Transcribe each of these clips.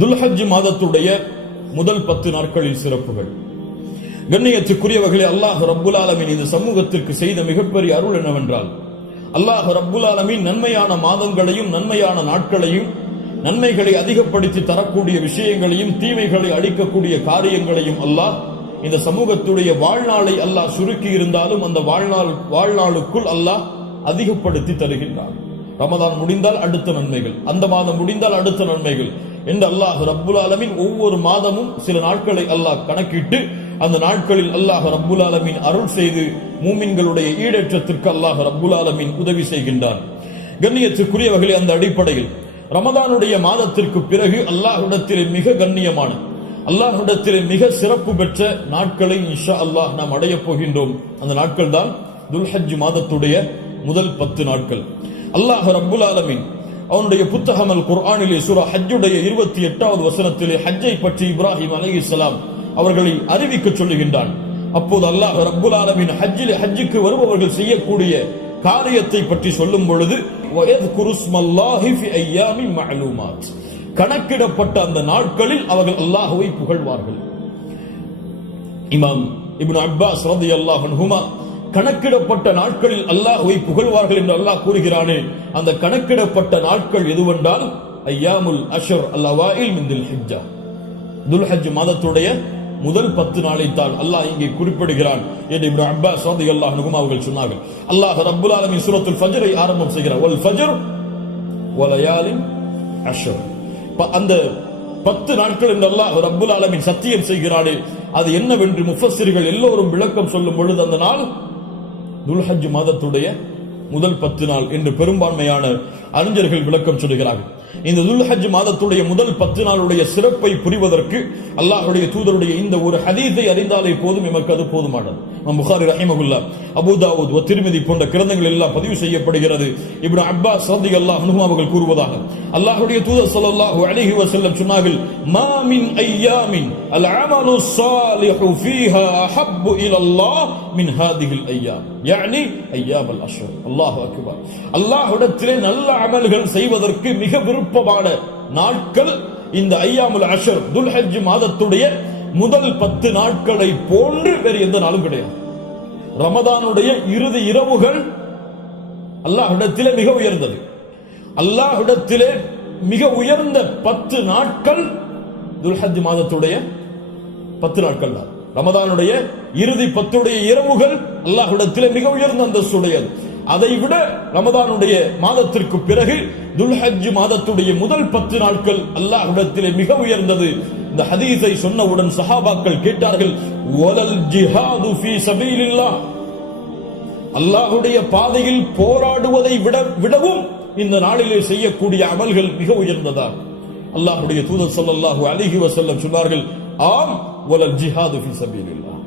துல்ஹஜ் மாதத்துடைய முதல் 10 நாட்களில் சிறப்புகள். கண்ணியத்துக்குரியவர்களே, அல்லாஹ் ரப்புல் ஆலமீன் இந்த சமூகத்திற்கு செய்த மிகப்பெரிய அருள் என்னவென்றால், அல்லாஹ் ரப்புல் ஆலமீன் நன்மையான மாதங்களையும் நன்மையான நாட்களையும் நன்மைகளை அதிகப்படுத்தி தரக்கூடிய விஷயங்களையும் தீமைகளை அழிக்கக்கூடிய காரியங்களையும் அல்லாஹ் இந்த சமூகத்துடைய வாழ்நாளை அல்லாஹ் சுருக்கி இருந்தாலும் அந்த வாழ்நாளுக்குள் அல்லாஹ் அதிகப்படுத்தி தருகின்றார். ரமதான் முடிந்தால் அடுத்த நன்மைகள், அந்த மாதம் முடிந்தால் அடுத்த நன்மைகள் என்று அல்லாஹ் ரப்புல் ஆலமீன் ஒவ்வொரு மாதமும் சில நாட்களை அல்லாஹ் கணக்கிட்டு அந்த நாட்களில் அல்லாஹ் ரப்புல் ஆலமீன் அருள் செய்து மூமின்களுடைய ஈடேற்றத்திற்கு அல்லாஹ் ரப்புல் ஆலமீன் உதவி செய்கின்றான். கண்ணியத்துக்குரியவர்களே, அந்த அடிப்படையில் ரமதானுடைய மாதத்திற்கு பிறகு அல்லாஹ்விடத்திலே மிக கண்ணியமான, அல்லாஹ்விடத்திலே மிக சிறப்பு பெற்ற நாட்களை இன்ஷா அல்லாஹ் நாம் அடையப் போகின்றோம். அந்த நாட்கள் தான் துல்ஹஜ் மாதத்துடைய முதல் 10 நாட்கள். அல்லாஹ் ரப்புல் ஆலமீன் அவனுடைய புத்தகம் அல் குர்ஆனிலே சூரா ஹஜ்ஜுடைய 28வது வசனத்திலே ஹஜ்ஜை பற்றி இப்ராஹிம் அலைஹிஸ்ஸலாம் அவர்களை அறிவிக்க சொல்லுகின்றான். அப்போது அல்லாஹ் ரப்புல் ஆலமீன் ஹஜ்ஜுக்கு வருபவர்கள் செய்யக்கூடிய காரியத்தை பற்றி சொல்லும் பொழுது கணக்கிடப்பட்ட அந்த நாட்களில் அவர்கள் அல்லாஹ்வை புகழ்வார்கள். இமாம் இப்னு அப்பாஸ் ரலியல்லாஹு அன்ஹுமா கணக்கிடப்பட்ட நாட்களில் அல்லாஹ்வை புகழ்வார்கள் என்று அல்லாஹ் கூறுகிறானே, அந்த கணக்கிடப்பட்ட நாட்கள் எதுவென்றால் ஐயாமுல் அஷ்ர் அல்-அவாயில் மின் துல்ஹிஜ்ஜா, துல்ஹஜ் மாதத்துடைய முதல் 10 நாளை தான் அல்லாஹ் இங்கே குறிப்பிடுகிறான் என்று இப்னு அப்பாஸ் ரலியல்லாஹு அன்ஹுமா அவர்கள் சொன்னார்கள். அல்லாஹ் ரப்புல் ஆலமீன் சூரத்துல் ஃபஜ்ரை ஆரம்பம் செய்கிறார். வல் ஃபஜ்ர் வ லயாலின் அஷ்ர். அந்த 10 நாட்கள் என்று அல்லாஹ் ரப்புல் ஆலமீன் சத்தியம் செய்கிறானே, அது என்னவென்று முஃபஸ்ஸிர்கள் எல்லோரும் விளக்கம் சொல்லும் பொழுது அந்த நாள் துல்ஹஜ் மாதத்துடைய முதல் 10 நாள் என்று பெரும்பான்மையான அறிஞர்கள் விளக்கம் சொல்கிறார்கள். இந்த துல்ஹஜ் மாதத்துடைய முதல் 10 நாளுடைய சிறப்பை புரிவதற்கு அல்லாஹ்வுடைய தூதருடைய இந்த ஒரு ஹதீஸை அறிந்தாலே போதும், எமக்கு அது போதுமானது. புகாரி ரஹிமஹுல்லாஹ், அபூ தாவூத் வ திர்மிதி போன்ற கிரந்தங்கள் எல்லாம் பதிவு செய்யப்படுகிறது. இப்னு அப்பாஸ் ரலியல்லாஹு அன்ஹு அவர்கள் கூறுவதாக, அல்லாஹ்வுடைய தூதர் ஸல்லல்லாஹு அலைஹி வஸல்லம் சொன்னார்கள், மா மின் ஐயாமின் அல் அமலு ஸாலிஹு ஃபீஹா அஹப்பு இலல்லாஹ் மின் ஹாதிஹில் ஐயாம், யானி ஐயாம் அல் அஷ்ர். அல்லாஹு அக்பர். அல்லாஹ்விடத்திலே நல்ல அமல்கள் செய்வதற்கு மிக விருப்பமான நாட்கள் இந்த ஐயாமுல் அஷ்ர், துல்ஹஜ் மாதத்துடைய முதல் 10 நாட்களை போன்று வேறு எந்த நாளும் கிடையாது. ரமதானுடைய இறுதி இரவுகள் அல்லாஹ்விடத்திலே மிக உயர்ந்தது. அல்லாஹ்விடத்திலே மிக உயர்ந்த 10 நாட்கள் துல்ஹஜ் மாதத்துடைய 10 நாட்கள் தான். ரமதானுடைய இறுதி 10 இரவுகள் அல்லாஹ்விடத்திலே மிக உயர்ந்த அந்தஸ்துடையது. அதை விட ரமதானுடைய மாதத்திற்கு பிறகு துல்ஹஜ் மாதத்துடைய முதல் 10 நாட்கள் அல்லாஹ்விடத்திலே மிக உயர்ந்தது. இந்த ஹதீஸை சொன்னவுடன் சஹாபாக்கள் கேட்டார்கள், வலல் ஜிஹாது ஃபீ சபீலில்லாஹ், அல்லாஹ்வுடைய பாதையில் போராடுவதை விடவும் இந்த நாளிலே செய்யக்கூடிய அமல்கள் மிக உயர்ந்ததா? அல்லாஹ்வுடைய தூதர் ஸல்லல்லாஹு அலைஹி வஸல்லம் சொன்னார்கள், ஆம், வலல் ஜிஹாது ஃபீ சபீலில்லாஹ்,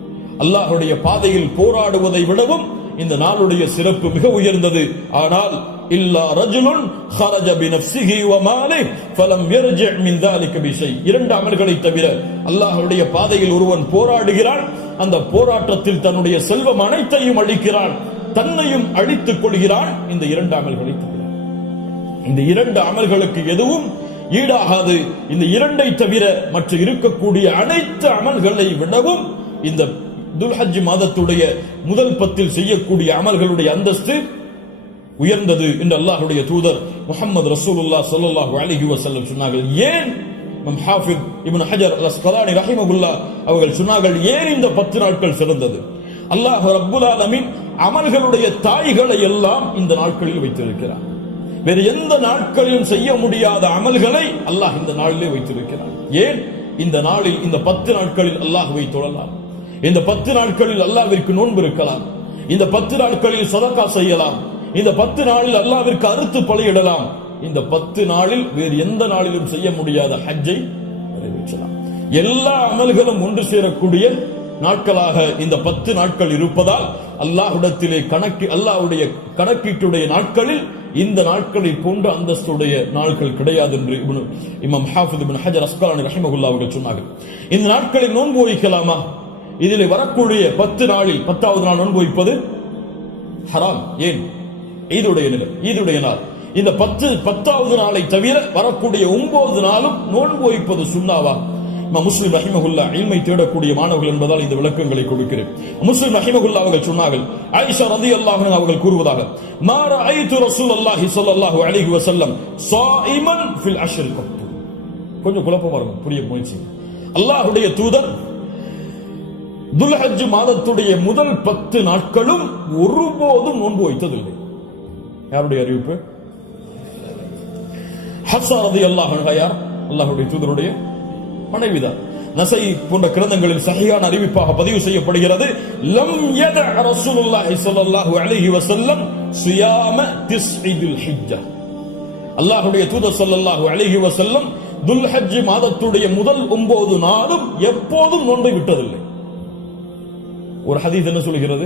அல்லாஹ்வுடைய பாதையில் போராடுவதை விடவும் இந்த நாளுடைய சிறப்பு மிக உயர்ந்தது. ஆனால் இல்லா ரஜுலுன் ஹரஜ பினஃப்ஸிஹி வ மாலிஹி ஃபலம் யர்ஜி மின் ذلك பிஷை, 2 அமல்களை தவிர அல்லாஹ்வுடைய பாதையில் ஒருவன் போராடுகிறான், அந்த போராட்டத்தில் தன்னுடைய செல்வம் அனைத்தையும் அழிக்கிறான், தன்னையும் அழித்துக் கொள்கிறான், இந்த 2 அமல்களை தவிர. இந்த 2 அமல்களுக்கு எதுவும் ஈடாகாது. இந்த 2ஐ தவிர மற்ற இருக்கக்கூடிய அனைத்து அமல்களை விடவும் இந்த துல்ஹஜ் மாதத்துடைய முதல் 10 செய்யக்கூடிய அமல்களுடைய அந்தஸ்து உயர்ந்தது என்று அல்லாஹ்வுடைய தூதர் முஹம்மது ரசூலுல்லாஹ் ஸல்லல்லாஹு அலைஹி வஸல்லம் சொன்னார்கள். ஏன் ஹாஃபிஸ் இப்னு ஹஜர் அல் அஸ்கலானி ரஹிமஹுல்லாஹ் அவர்கள் சொன்னார்கள், ஏன் இந்த 10 நாட்கள் சிறந்தது? அல்லாஹ் ரப்புல் ஆலமீன் அமல்களுடைய தாய்களை எல்லாம் இந்த நாட்களில் வைத்திருக்கிறார். வேறு எந்த நாட்களிலும் செய்ய முடியாத அமல்களை அல்லாஹ் இந்த நாளிலே வைத்திருக்கிறார். ஏன்? இந்த நாளில், இந்த 10 நாட்களில் அல்லாஹ்வை தொழலாம், இந்த 10 நாட்களில் அல்லாஹ்விற்கு நோன்பு இருக்கலாம், இந்த 10 நாட்களில் சதகா செய்யலாம், இந்த 10 நாளில் அல்லாஹ்விற்கு அறுத்து பலியிடலாம், இந்த 10 நாளில் வேறு எந்த நாளிலும் செய்ய முடியாத ஹஜ்ஜை நிறைவேற்றலாம். எல்லா அமல்களும் ஒன்று சேரக்கூடிய நாட்களாக இந்த 10 நாட்கள் இருப்பதால் அல்லாஹ்விடத்திலே அல்லாஹ்வுடைய கணக்கீட்டுடைய நாட்களில் இந்த நாட்களை போன்ற அந்தஸ்துடைய நாட்கள் கிடையாது என்று இமாம் ஹாஃபிஸ் இப்னு ஹஜர் அஸ்கலானி ரஹிமஹுல்லாஹ் அவர்கள் சொன்னார்கள். இந்த நாட்களில் நோன்பு வைக்கலாமா? இதில் வரக்கூடிய 10 நாளில் 10வது நாள் நோன்பு வைப்பது ஹராம். ஏன்? ஈதுடைய நாள். இந்த 10வது நாளை தவிர வரக்கூடிய 9 நாளும் நோன்பு வைப்பது சுன்னாவா? முஸ்லிம் ரஹிமஹுல்லாஹ் இல்மை தேடக்கூடிய மாணவர்கள் என்பதால் இந்த விளக்கங்களை கொடுக்கிறேன். முஸ்லிம் ரஹிமஹுல்லாஹ் அவர்கள் சொன்னார்கள், ஆயிஷா ரலியல்லாஹு அன்ஹா அவர்கள் கூறுவதாக, மா ரஅய்து ரசூலுல்லாஹி ஸல்லல்லாஹு அலைஹி வஸல்லம் ஸாயிமன் ஃபில் அஷ்ர் கத். கொஞ்சம் குழப்பமா இருக்கும், புரிய முயற்சி. அல்லாஹ்வுடைய தூதர் துல்ஹஜ் மாதத்துடைய முதல் 10 நாட்களும் ஒருபோதும் நோன்பு வைத்ததில்லை. யாருடைய அறிவிப்பு? ஹஃப்ஸா ரலியல்லாஹு அன்ஹா யார்? அல்லாஹ்வுடைய தூதருடைய மனைவிதான். நஸை போன்ற கிரந்தங்களில் சஹீஹான அறிவிப்பாக பதிவு செய்யப்படுகிறது, லம் யத ரசூலுல்லாஹி ஸல்லல்லாஹு அலைஹி வஸல்லம் ஸியாம திஸ்இல் ஹிஜ்ஜா. அல்லாஹ்வுடைய தூதர் ஸல்லல்லாஹு அலைஹி வஸல்லம் துல்ஹஜ் மாதத்துடைய முதல் 9 நாளும் எப்போதும் நோன்பை விட்டதில்லை. ஒரு ஹதீஸ் என்ன சொல்கிறது?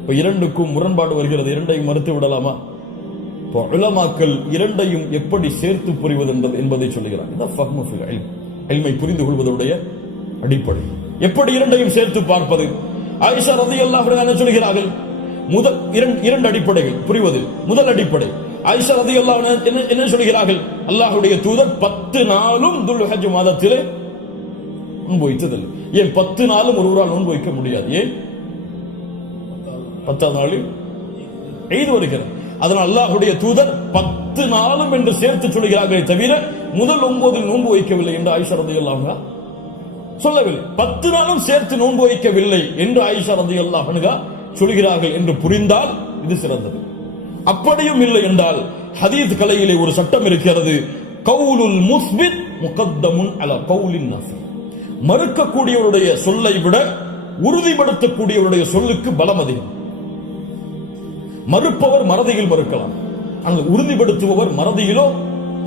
இப்ப இரண்டுக்கும் முரண்பாடு வருகிறது, இரண்டையும் மறுத்து விடலாமா? உலமாக்கள் இரண்டையும் எப்படி சேர்த்து புரிவது என்பதை சொல்லுகிறார். இல்மை புரிந்து கொள்வதுடைய அடிப்படை. எப்படி இரண்டையும் சேர்த்து பார்ப்பது? ஆயிஷா ரலியல்லாஹு அன்ஹா சொல்கிறார்கள், முதல் இரண்டு அடிப்படைகள் புரிவது. முதல் அடிப்படை, ஆயிஷா ரலியல்லாஹு அன்ஹா என்ன சொல்கிறார்கள்? அல்லாஹ்வுடைய தூதர் 10 நாளும் துல்ஹஜ் மாதத்திலே நோன்பு வைத்ததில்லை. ஏன் 10 நாளும் ஒருவரால் நோன்பு வைக்க முடியாது? ஏன்? 10வது நாளில் ஈத் வருகிறது. அதனால் அல்லாஹ்வுடைய தூதர் 10 நாளும் என்று சேர்த்து சொல்கிறார்களே தவிர முதல் 9 நோன்பு வைக்கவில்லை என்று ஆயிஷா ரலியல்லாஹு அன்ஹா சொல்லவில்லை. 10 நாளும் சேர்த்து நோன்பு வைக்கவில்லை என்று ஆயிஷா ரலியல்லாஹு அன்ஹா சொல்கிறார்கள் என்று புரிந்தால் இது சிறந்தது. அப்படியும் இல்லை என்றால் ஹதீஸ் கலையிலே ஒரு சட்டம் இருக்கிறது, கவுலுல் முஸ்பித் முகத்தமுன் அலா கவுலின் நஃபி. மறுக்கக்கூடியவருடைய சொல்லை விட உறுதிப்படுத்தக்கூடியவருடைய சொல்லுக்கு பலம் அதிகம். மறுப்பவர் மறதியில் மறுக்கலாம், அல்லது உறுதிப்படுத்துபவர் மறதியிலோ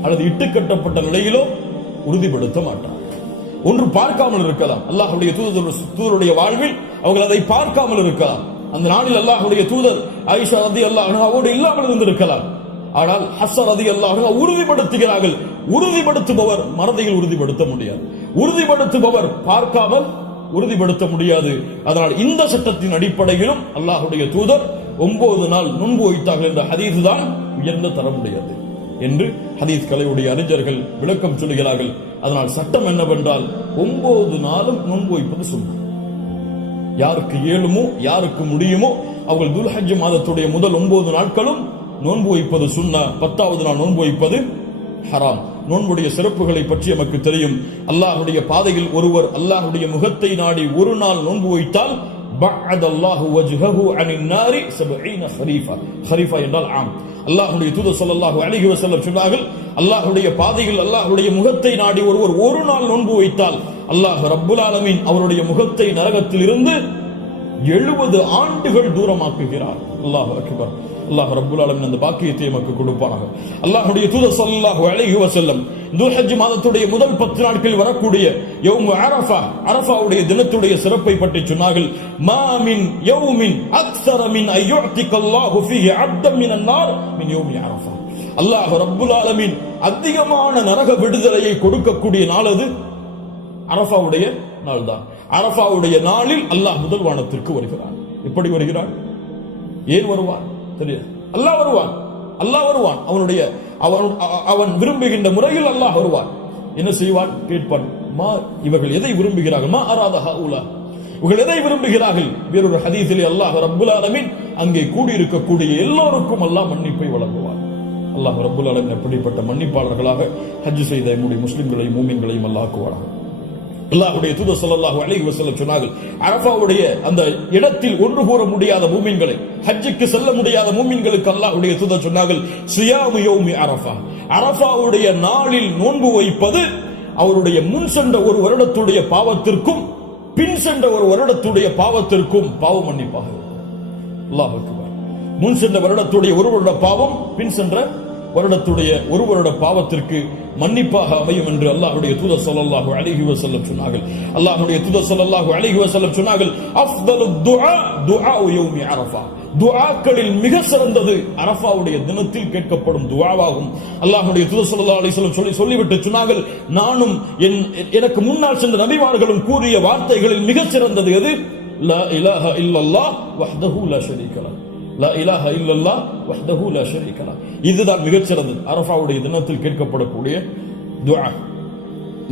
அல்லது இட்டுக்கட்டப்பட்ட நிலையிலோ உறுதிப்படுத்த மாட்டார். ஒன்று பார்க்காமல் இருக்கலாம். அல்லாஹ்வுடைய தூதருடைய வாழ்வில் அவர்கள் அதை பார்க்காமல் இருக்கலாம். அந்த நாளில் அல்லாஹ்வுடைய தூதர் ஆயிஷா ரலியல்லாஹு அன்ஹாவோடு இல்லாமல் இருந்திருக்கலாம். ஆனால் ஹஃப்ஸா ரலியல்லாஹு அன்ஹா உறுதிப்படுத்துகிறார்கள். உறுதிப்படுத்துபவர் மறதியில் உறுதிப்படுத்த முடியாது, உறுதிப்படுத்துபவர் பார்க்காமல் உறுதிப்படுத்த முடியாது. அதனால் இந்த சட்டத்தின் அடிப்படையிலும் அல்லாஹ்வுடைய தூதர் 9 நாள் நோன்பு வைத்தார்கள் என்ற ஹதீஸ் தான் உயர்ந்த தரமுடையது என்று ஹதீஸ் கலையுடைய அறிஞர்கள் விளக்கம் சொல்கிறார்கள். அதனால் சட்டம் என்னவென்றால் 9 நாளும் நோன்பு வைப்பது சுன்னா. யாருக்கு இயலுமோ யாருக்கு முடியுமோ அவர்கள் துல்ஹஜ் மாதத்துடைய முதல் 9 நாட்களும் நோன்பு வைப்பது சுன்னா. 10வது நாள் நோன்பு வைப்பது ஹராம். நோன்புடைய சிறப்புகளை பற்றி நமக்கு தெரியும். அல்லாஹ்வுடைய பாதையில் ஒருவர் அல்லாஹ்வுடைய முகத்தை நாடி ஒரு நாள் நோன்பு வைத்தால் பஅதல்லாஹு வஜ்ஹஹு அனின் நாரி 70 ஹரீஃபா. ஹரீஃபா என்றால் ஆம். அல்லாஹ்வுடைய தூதர் ஸல்லல்லாஹு அலைஹி வஸல்லம் சொன்னார்கள், அல்லாஹ்வுடைய பாதையில் அல்லாஹ்வுடைய முகத்தை நாடி ஒருவர் ஒரு நாள் நோன்பு வைத்தால் அல்லாஹ் ரப்புல் ஆலமீன் அவருடைய முகத்தை நரகத்தில் இருந்து 70 ஆண்டுகள் தூரமாக்குகிறார். அல்லாஹு அக்பர். அல்லாஹ் ரப்புல் ஆலமீன் அந்த பாக்கியத்தை நமக்கு கொடுப்பானாக. அல்லாஹ்வுடைய தூதர் ஸல்லல்லாஹு அலைஹி வஸல்லம் துல்ஹஜ் மாதத்துடைய முதல் 10 நாட்களில் வரக்கூடிய யௌம் அரஃபா, அரஃபாவுடைய தினத்துடைய சிறப்பை பற்றி சொன்னார்கள். மா மின் யௌமின் அக்ஸர மின் அய்யுஅதிகல்லாஹு ஃபீஹி அப்தன் மினன் நார் மின் யௌமி அரஃபா. அல்லாஹ் ரப்புல் ஆலமீன் அதிகமான நரக விடுதலையை கொடுக்கக்கூடிய நாள் அது அரஃபாவுடைய நாள் தான். அரஃபாவுடைய நாளில் அல்லாஹ் முதல் வானத்திற்கு வருகிறான். எப்படி வருகிறான்? ஏன் வருவான் தெரியாது. அல்லாஹ் வருவான், அல்லாஹ் வருவான். அவன் விரும்புகின்ற முறையில் அல்லாஹ் வருவான். என்ன செய்வான்? கேட்பான், மா இவர்கள் எதை விரும்புகிறார்கள்? மா அராத ஹவுலா, இவர்கள் எதை விரும்புகிறார்கள்? வேறொரு ஹதீஸிலே அல்லாஹ் ரப்புல் ஆலமீன் அங்கே கூடியிருக்கக்கூடிய எல்லோருக்கும் அல்லாஹ் மன்னிப்பை வழங்குவான். அல்லாஹ் ரப்புல் ஆலமீன் அப்படிப்பட்ட மன்னிப்பாளர்களாக ஹஜ் செய்த நம்முடைய முஸ்லிம்களையும் மூமின்களையும் அல்லாஹ் ஆக்குவானாக. அல்லாஹ்வுடைய தூதர் ஸல்லல்லாஹு அலைஹி வஸல்லம் சொன்னார்கள், அரஃபாவுடைய அந்த இடத்தில் ஒன்று கூற முடியாத மூமின்களை, ஹஜ்ஜுக்கு செல்ல முடியாத மூமின்களுக்கு அல்லாஹ்வுடைய தூதர் சொன்னார்கள், ஸியாமு யௌமி அரஃபா. அரஃபாவுடைய நாளில் நோன்பு வைப்பது அவருடைய முன் சென்ற ஒரு வருடத்துடைய பாவத்திற்கும் பின் சென்ற ஒரு வருடத்துடைய பாவத்திற்கும் பாவ மன்னிப்பாக இருக்கும். அல்லாஹ் அக்பர். முன் சென்ற வருடத்துடைய ஒரு வருட பாவம் பின் சென்ற வருடத்துடைய ஒரு வருட பாவத்திற்கு மன்னிப்பாக அமையும் என்று அல்லாஹ்வுடைய தூதர் ஸல்லல்லாஹு அலைஹி வஸல்லம் சொன்னார்கள். அல்லாஹ்வுடைய தூதர் ஸல்லல்லாஹு அலைஹி வஸல்லம் சொன்னார்கள், அஃதலுத் துஆ துஆஉ யௌமி அரஃபா. துஆக்களில் மிக சிறந்தது அரஃபாவுடைய தினத்தில் கேட்கப்படும் துஆவாகும். அல்லாஹ்வுடைய தூதர் ஸல்லல்லாஹு அலைஹி வஸல்லம் சொல்லிவிட்டு சொன்னார்கள், நானும் எனக்கு முன்னால் சென்ற நபிமார்களும் கூறிய வார்த்தைகளில் மிக சிறந்தது எது? லா இலாஹா இல்லல்லாஹ் வஹ்தஹு லா ஷரீக லஹ். லா இலாஹ இல்லல்லாஹ் வஹ்தஹு லா ஷரீக லஹ். இதுதான் மிகச்சிறந்தது. அரஃபாவுடைய தினத்தில் கேட்கப்படக்கூடிய துஆ.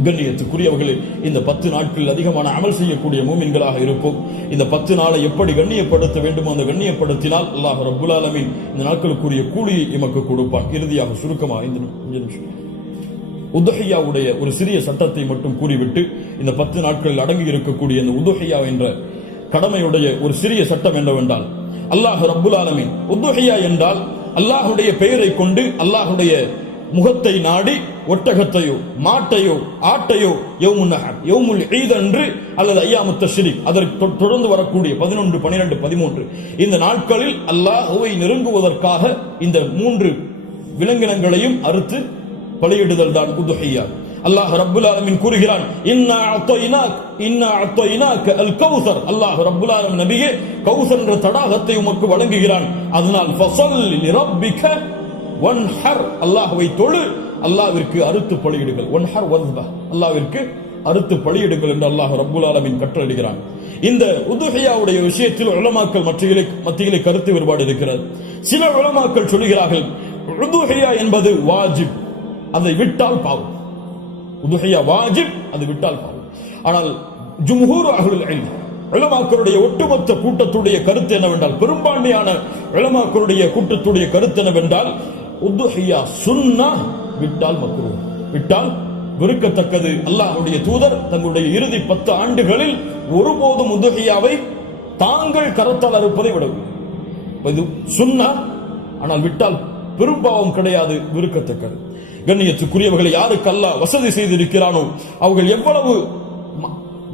கண்ணியத்துக்குரியவர்களே, இந்த 10 நாட்கள் அதிகமான அமல் செய்யக்கூடிய மூமின்களாக இருப்போம். இந்த 10 நாளை எப்படி கண்ணியப்படுத்த வேண்டுமோ அந்த கண்ணியப்படுத்தினால் அல்லாஹ் ரப்புல் ஆலமீன் இந்த நாட்களுக்குரிய கூலியை எமக்கு கொடுப்பான். இறுதியாக சுருக்கமாக உதுஹியாவுடைய ஒரு சிறிய சட்டத்தை மட்டும் கூறிவிட்டு இந்த 10 நாட்களில் அடங்கி இருக்கக்கூடிய இந்த உதுஹியா என்ற கடமையுடைய ஒரு சிறிய சட்டம் என்னவென்றால், அல்லாஹ் ரப்புல் ஆலமீன் உதுஹியா என்றால் அல்லாஹுடைய பெயரை கொண்டு அல்லாஹுடைய முகத்தை நாடி ஒட்டகத்தையோ மாட்டையோ ஆட்டையோ யௌமுன் நஹர் யௌமுல் ஈத் அன்று அல்லது அய்யாமுத் தஷ்ரீக் அதற்கு தொடர்ந்து வரக்கூடிய 11, 12, 13 இந்த நாட்களில் அல்லாஹ்வை நெருங்குவதற்காக இந்த 3 விலங்கினங்களையும் அறுத்து பலியிடுதல் தான் உதுஹியா. அல்லாஹ் ரப்புல் ஆலமீன் கூறுகிறான், இன்னா அத்தைனாக அல் கௌசர். அல்லாஹ் ரப்புல் ஆலமீன் நபியே கௌசர் என்ற தடாகத்தை உமக்கு வழங்குகிறான். அதனால் ஃபஸல்லி லிரப்பிக வன்ஹர், அல்லாஹ்வை தொழு, அல்லாஹ்விற்கு அறுத்து பலியிடுங்கள். வன்ஹர் வஸ்ப, அல்லாஹ்விற்கு அறுத்து பலியிடுங்கள் என்று அல்லாஹ் ரப்புல் ஆலமீன் கட்டளையிடுகிறான். இந்த உதுஹியாவுடைய விஷயத்தில் உலமாக்கள் மத்தியிலே கருத்து வேறுபாடு இருக்கிறது. சில உலமாக்கள் சொல்கிறார்கள் உதுஹியா என்பது வாஜிப், அதை விட்டால் பாவம். உதுஹியா வாஜிப், அது விட்டால் பாவம். ஆனால் ஜும்ஹூர் அஹ்லுல் இல்ம் உலமாக்களுடைய ஒட்டுமொத்த கூட்டத்துடைய கருத்து என்னவென்றால், பெரும்பான்மையான உலமாக்களுடைய கூட்டத்துடைய கருத்து என்னவென்றால், உதுஹியா சுன்னா, விட்டால் மக்ரூஹ், விட்டால் வெறுக்கத்தக்கது. அல்லாஹ்வுடைய தூதர் தங்களுடைய இறுதி 10 ஆண்டுகளில் ஒருபோதும் உதுஹியாவை தாங்கள் கரத்தால் அறுப்பதை விடவில்லை. இது சுன்னா, ஆனால் விட்டால் பெரும்பாவம் கிடையாது, வெறுக்கத்தக்கது. கண்ணியத்துக்குரியவர்களை யாருக்கு அல்லாஹ் வசதி செய்திருக்கிறானோ அவர்கள் எவ்வளவு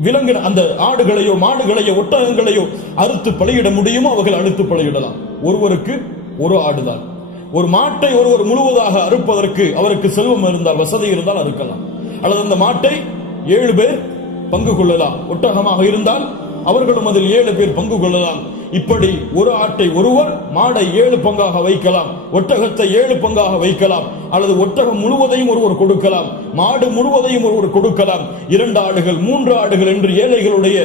விலங்கு அந்த ஆடுகளையோ மாடுகளையோ ஒட்டகங்களையோ அறுத்து பலியிட முடியுமோ அவர்கள் அறுத்து பலியிடலாம். ஒருவருக்கு ஒரு ஆடுதான். ஒரு மாட்டை ஒருவர் முழுவதாக அறுப்பதற்கு அவருக்கு செல்வம் இருந்தால், வசதி இருந்தால் அறுக்கலாம். அல்லது அந்த மாட்டை 7 பேர் பங்கு கொள்ளலாம். ஒட்டகமாக இருந்தால் அவர்களும் அதில் 7 பேர் பங்கு கொள்ளலாம். இப்படி ஒரு ஆட்டை ஒருவர், மாடை 7 பங்காக வைக்கலாம், ஒட்டகத்தை 7 பங்காக வைக்கலாம். அல்லது ஒட்டகம் முழுவதையும் ஒருவர் கொடுக்கலாம், மாடு முழுவதையும் ஒருவர் கொடுக்கலாம். 2 ஆடுகள் 3 ஆடுகள் என்று ஏழைகளுடைய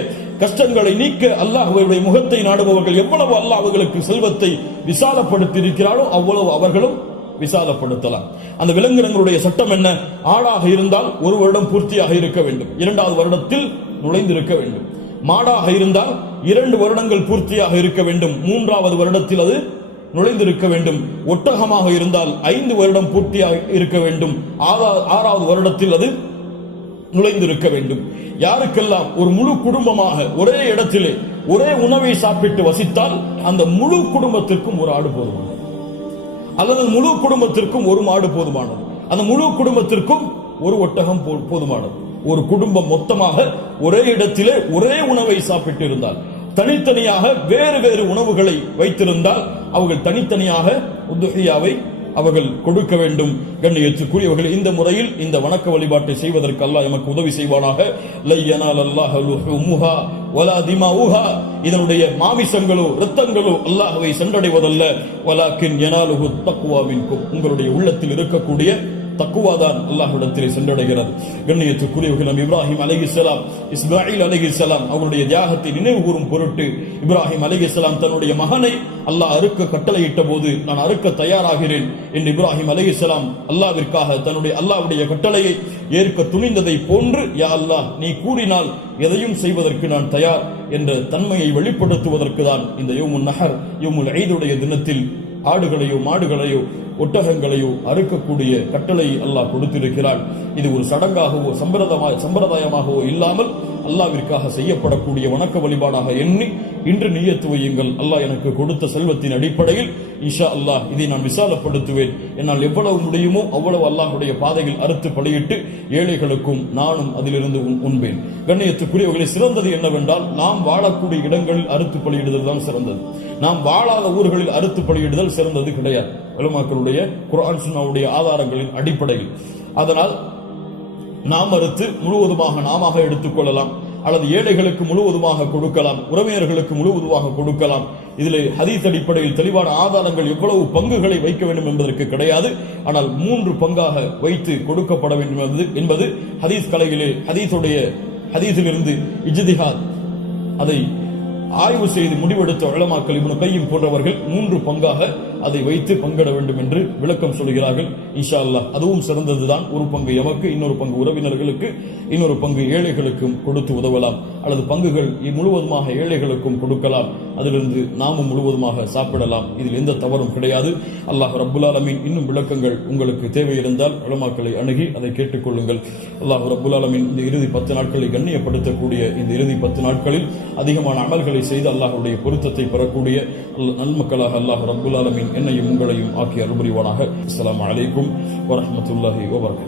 கஷ்டங்களை நீக்க அல்லாஹ்வுடைய முகத்தை நாடுபவர்கள் எவ்வளவு அல்லாஹ் அவர்களுக்கு செல்வத்தை விசாலப்படுத்தி இருக்கிறாரோ அவ்வளவு அவர்களும் விசாலப்படுத்தலாம். அந்த விலங்கினங்களுடைய சட்டம் என்ன? ஆடாக இருந்தால் 1 வருடம் பூர்த்தியாக இருக்க வேண்டும், 2வது வருடத்தில் நுழைந்திருக்க வேண்டும். மாடாக இருந்தால் 2 வருடங்கள் பூர்த்தியாக இருக்க வேண்டும், 3வது வருடத்தில் அது நுழைந்திருக்க வேண்டும். ஒட்டகமாக இருந்தால் 5 வருடம் பூர்த்தியாக இருக்க வேண்டும், 6வது வருடத்தில் அது நுழைந்திருக்க வேண்டும். யாருக்கெல்லாம் ஒரு முழு குடும்பமாக ஒரே இடத்திலே ஒரே உணவை சாப்பிட்டு வசித்தால் அந்த முழு குடும்பத்திற்கும் ஒரு ஆடு போதுமானது, அல்லது முழு குடும்பத்திற்கும் ஒரு மாடு போதுமானது, அந்த முழு குடும்பத்திற்கும் ஒரு ஒட்டகம் போதுமானது. ஒரு குடும்பம் மொத்தமாக ஒரே இடத்திலே ஒரே உணவை சாப்பிட்டு இருந்தால், தனித்தனியாக வேறு வேறு உணவுகளை வைத்திருந்தால் அவர்கள் தனித்தனியாக உதுஹியாவை அவர்கள் கொடுக்க வேண்டும். கண்ணியத்துக்குரியவர்கள், இந்த முறையில் இந்த வணக்க வழிபாட்டை செய்வதற்கு அல்லாஹ் எமக்கு உதவி செய்வானாக. லை யனாலல்லாஹு லுஹுமுஹா வலா திமாஉஹா, இதனுடைய மாமிசங்களோ இரத்தங்களோ அல்லாஹ்வை சென்றடைவதல்ல. வலாக்கின் யனாலுஹு தக்வா மின்கும், உங்களுடைய உள்ளத்தில் இருக்கக்கூடிய தக்குவாதான் அல்லாஹ்விடத்திலே சென்றடைகிறது. கண்ணியத்துக்குரியவர்கள், நபி இப்ராஹிம் அலைஹிஸ்ஸலாம், இஸ்மாயில் அலைஹிஸ்ஸலாம் அவருடைய தியாகத்தை நினைவு கூறும் பொருட்டு இப்ராஹிம் அலைஹிஸ்ஸலாம் தன்னுடைய மகனை அல்லாஹ் அறுக்க கட்டளையிட்ட போது, நான் அறுக்க தயாராகிறேன் என்று இப்ராஹிம் அலைஹிஸ்ஸலாம் அல்லாஹ்விற்காக தன்னுடைய அல்லாஹ்வுடைய கட்டளையை ஏற்க துணிந்ததை போன்று, யா அல்லாஹ் நீ கூறினால் எதையும் செய்வதற்கு நான் தயார் என்ற தன்மையை வெளிப்படுத்துவதற்கு தான் இந்த யௌமுன் நஹர் யௌமுல் ஈதுடைய தினத்தில் ஆடுகளையோ மாடுகளையோ ஒட்டகங்களையோ அறுக்கக்கூடிய கட்டளை அல்லாஹ் கொடுத்திருக்கிறார். இது ஒரு சடங்காகவோ சம்பிரதாயமாகவோ இல்லாமல் அல்லாஹ்விற்காக செய்யப்படக்கூடிய வணக்க வழிபாடாக எண்ணி இன்று நியத்து வையுங்கள். அல்லாஹ் எனக்கு கொடுத்த செல்வத்தின் அடிப்படையில் இன்ஷா அல்லாஹ் இதை நான் விசாலப்படுத்துவேன். என்னால் எவ்வளவு முடியுமோ அவ்வளவு அல்லாஹ்வுடைய பாதையில் அறுத்து பலியிட்டு ஏழைகளுக்கும் நானும் அதிலிருந்து உண்பேன். கண்ணியத்துக்குரியவர்களை, சிறந்தது என்னவென்றால் நாம் வாழக்கூடிய இடங்களில் அறுத்து பலியிடுதல் தான் சிறந்தது. நாம் வாழாத ஊர்களில் அறுத்து பலியிடுதல் சிறந்தது கிடையாது, உலமாக்களுடைய குர்ஆன் சுன்னாவுடைய ஆதாரங்களின் அடிப்படையில். அதனால் நாம் அறுத்து முழுவதுமாக நாம எடுத்துக்கொள்ளலாம், அல்லது ஏழைகளுக்கு முழுவதுமாக கொடுக்கலாம், உறவினர்களுக்கு முழுவதுமாக கொடுக்கலாம். இதில் ஹதீஸ் அடிப்படையில் தெளிவான ஆதாரங்கள் எவ்வளவு பங்குகளை வைக்க வேண்டும் என்பதற்கு கிடையாது. ஆனால் 3 பங்காக வைத்து கொடுக்கப்பட வேண்டும் என்பது ஹதீஸ் கலையிலே ஹதீஸிலிருந்து இஜ்திஹாத் அதை ஆய்வு செய்து முடிவெடுத்த உலமாக்கள் இப்னு கையும் போன்றவர்கள் 3 பங்காக அதை வைத்து பங்கிட வேண்டும் என்று விளக்கம் சொல்கிறார்கள். இன்ஷா அல்லாஹ் அதுவும் சிறந்ததுதான். ஒரு பங்கு எமக்கு, இன்னொரு பங்கு உறவினர்களுக்கு, இன்னொரு பங்கு ஏழைகளுக்கும் கொடுத்து உதவலாம். அல்லது பங்குகள் முழுவதுமாக ஏழைகளுக்கும் கொடுக்கலாம். அதிலிருந்து நாமும் முழுவதுமாக சாப்பிடலாம். இதில் எந்த தவறும் கிடையாது. அல்லாஹ் ரப்புல் ஆலமீன் இன்னும் விளக்கங்கள் உங்களுக்கு தேவை இருந்தால் உலமாக்களை அணுகி அதை கேட்டுக்கொள்ளுங்கள். அல்லாஹ் ரப்புல் ஆலமீன் இந்த இறுதி 10 நாட்களை கண்ணியப்படுத்தக்கூடிய இந்த இறுதி 10 நாட்களில் அதிகமான அமல்களை செய்து அல்லாஹ்வுடைய பொருத்தத்தை பெறக்கூடிய நன்மக்களாக அல்லாஹ் ரப்புல் ஆலமீன் என்னையும் உங்களையும் ஆக்கி அருள் புரிவானாக. அஸ்ஸலாமு அலைக்கும் வரஹ்மத்துல்லாஹி வபரகாத்துஹு.